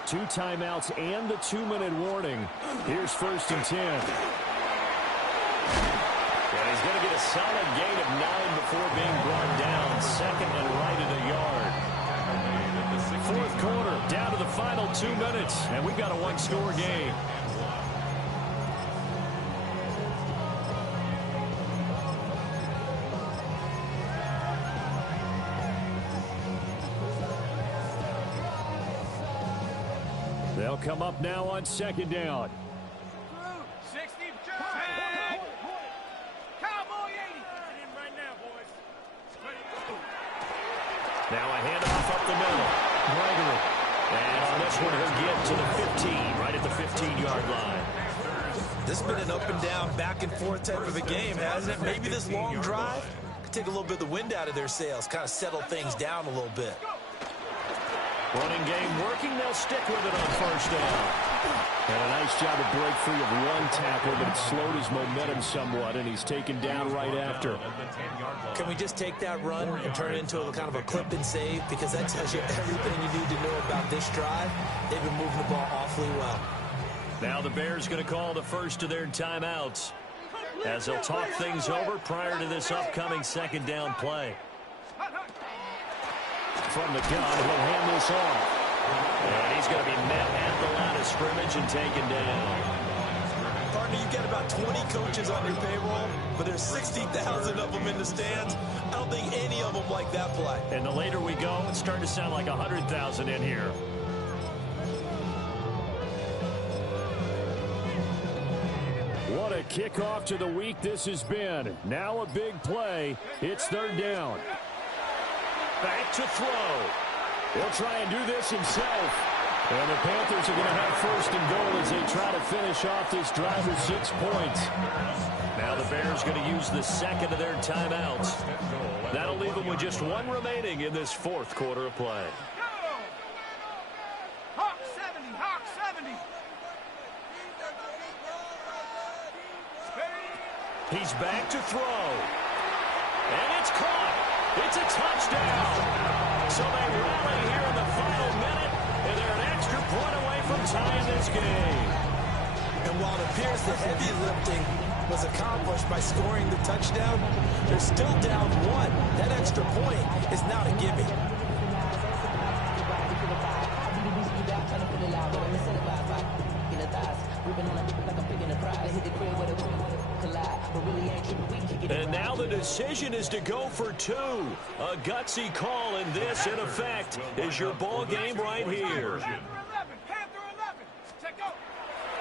2 timeouts and the 2-minute warning. Here's 1st and 10. And he's going to get a solid gain of 9 before being brought down. 2nd and right at a yard. 4th quarter, down to the final 2 minutes, and we've got a 1-score game. They'll come up now on 2nd down. 60. Tag. Cowboy 80. In right now, boys. Now a handoff up the middle. Gregory. And on this one, he'll get to the 15, right at the 15-yard line. This has been an up-and-down, back-and-forth type of a game, hasn't it? Maybe this long drive could take a little bit of the wind out of their sails, kind of settle things down a little bit. Running game working. They'll stick with it on first down. And a nice job to break free of one tackle, but it slowed his momentum somewhat, and he's taken down right after. Can we just take that run and turn it into a kind of a clip and save? Because that tells you everything you need to know about this drive. They've been moving the ball awfully well. Now the Bears going to call the first of their timeouts as they'll talk things over prior to this upcoming second down play. From the gun, he'll hand this off. And he's going to be met at the line of scrimmage and taken down. Partner, you've got about 20 coaches on your payroll, but there's 60,000 of them in the stands. I don't think any of them like that play. And the later we go, it's starting to sound like 100,000 in here. What a kickoff to the week this has been. Now a big play. It's third down. Back to throw. He'll try and do this himself. And the Panthers are going to have first and goal as they try to finish off this drive with 6 points. Now the Bears going to use the second of their timeouts. That'll leave them with just one remaining in this fourth quarter of play. Hawk 70, Hawk 70. He's back to throw. And it's caught. It's a touchdown. So they rally here in the final minute, and they're an extra point away from tying this game. And while it appears the heavy lifting was accomplished by scoring the touchdown, they're still down one. That extra point is not a gimme. And now the decision is to go for two. A gutsy call, and this, in effect, is your ball game right here.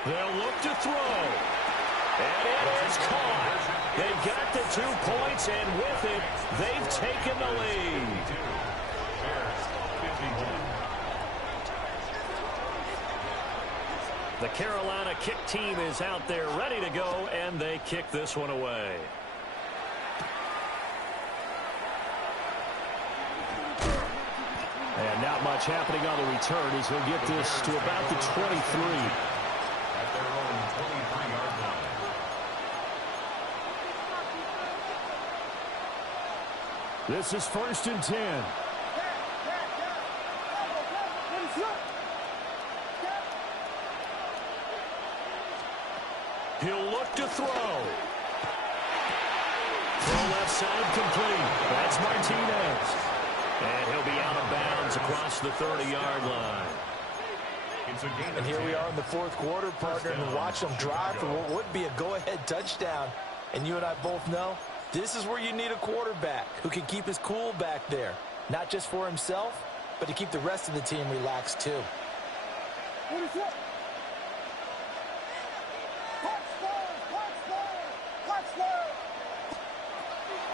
They'll look to throw. And it is caught. They've got the 2 points, and with it, they've taken the lead. The Carolina kick team is out there ready to go, and they kick this one away. And not much happening on the return as he'll get this to about the 23. At their own 23-yard line. This is 1st and 10. He'll look to throw. Throw left side complete. That's Martinez. And he'll be out of bounds across the 30-yard line. And here we are in the fourth quarter, partner, and watch them drive for what would be a go-ahead touchdown. And you and I both know this is where you need a quarterback who can keep his cool back there. Not just for himself, but to keep the rest of the team relaxed too.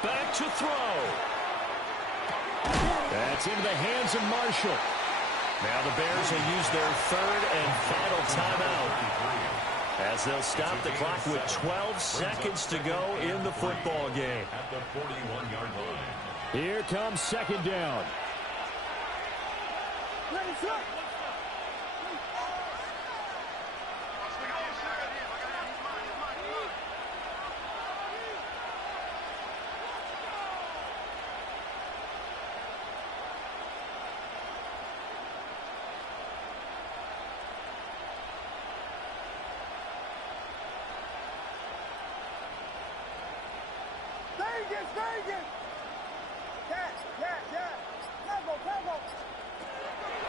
Back to throw. That's into the hands of Marshall. Now the Bears will use their third and final timeout as they'll stop the clock with 12 seconds to go in the football game. At the 41-yard line. Here comes second down.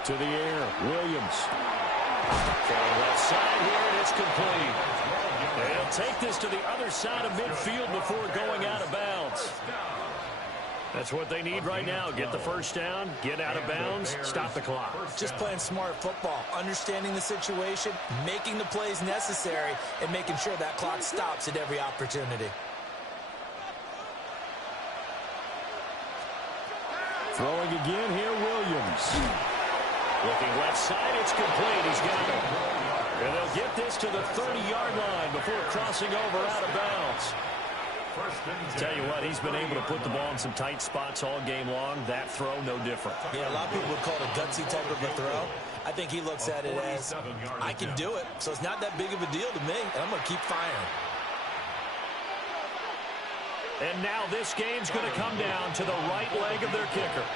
To the air, Williams. From left side here, and it's complete. They'll take this to the other side of midfield before going out of bounds. That's what they need right now. Get the first down, get out of bounds, stop the clock. Just playing smart football, understanding the situation, making the plays necessary, and making sure that clock stops at every opportunity. Throwing again here, Williams. Looking left side, it's complete. He's got it. And they'll get this to the 30-yard line before crossing over out of bounds. Tell you what, he's been able to put the ball in some tight spots all game long. That throw, no different. Yeah, a lot of people would call it a gutsy type of a throw. I think he looks at it as, I can do it, so it's not that big of a deal to me, and I'm going to keep firing. And now this game's going to come down to the right leg of their kicker.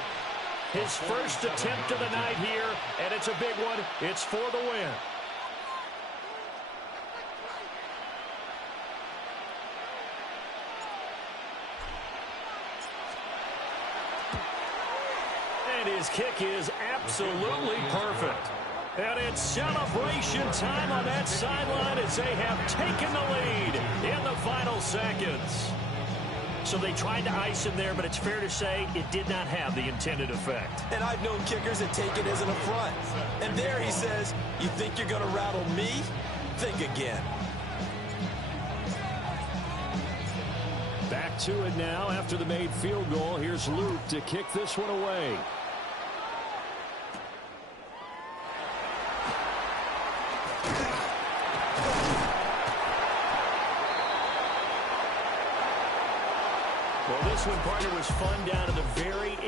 His first attempt of the night here, and it's a big one. It's for the win. And his kick is absolutely perfect. And it's celebration time on that sideline as they have taken the lead in the final seconds. So they tried to ice him there, but it's fair to say it did not have the intended effect. And I've known kickers that take it as an affront. And there he says, you think you're going to rattle me? Think again. Back to it now after the made field goal. Here's Luke to kick this one away. Well, this one, partner, was fun down to the very